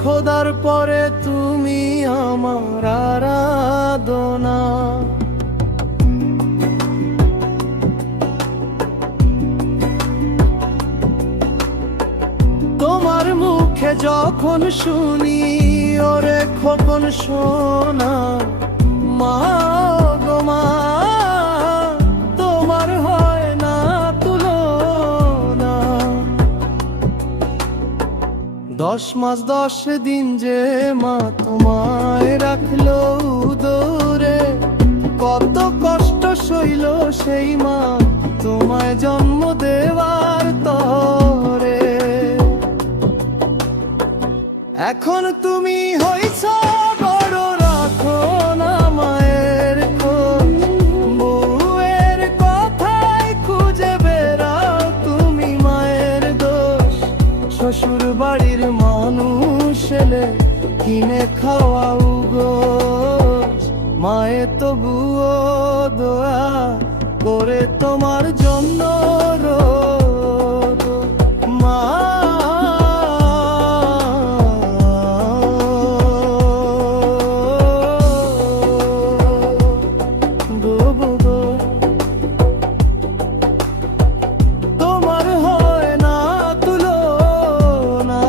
খোদার পরে তুমি আমার আরাধনা। তোমার মুখে যখন শুনি ওরে খোকন সোনা, মা গো মা তোমার হয় না তুলনা। 10 মাস 10 দিন যে মা তোমায় রাখলো উদরে, কত কষ্ট সইল সেই মা তোমায় জন্ম দেওয়ার তরে। এখন তুমি হইছ বড়, রাখো না মায়ের খোঁজ, বউয়ের কথাই খুঁজে বেড়াও তুমি মায়ের দোষ। শ্বশুর বাড়ির মানুষ এলে কিনে খাওয়াও গোশ, মায়ে তবুও দোয়া করে তোমার জন্য রোদ। মা তোমার হয় না তুলনা।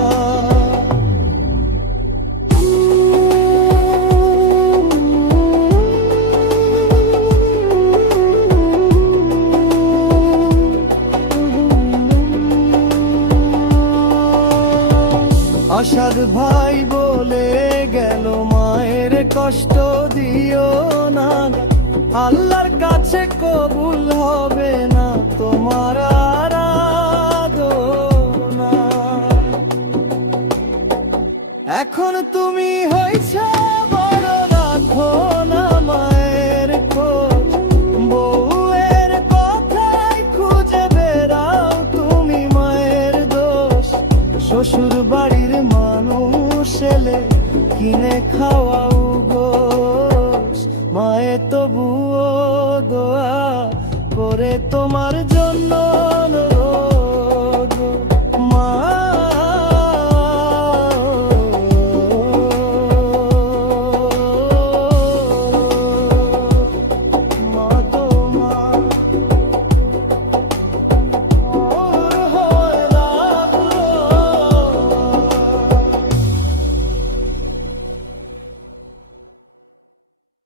আসাদ ভাই বলে গেল মায়ের কষ্ট দিও না, আল্লাহর কাছে কবুল হবে না তোমার আরাধনা। এখন তুমি হইছ বড়, রাখো না মায়ের খোঁজ, বউয়ের কথাই খুঁজে বেড়াও তুমি মায়ের দোষ। শ্বশুর বাড়ির মানুষ এলে কিনে খাওয়াও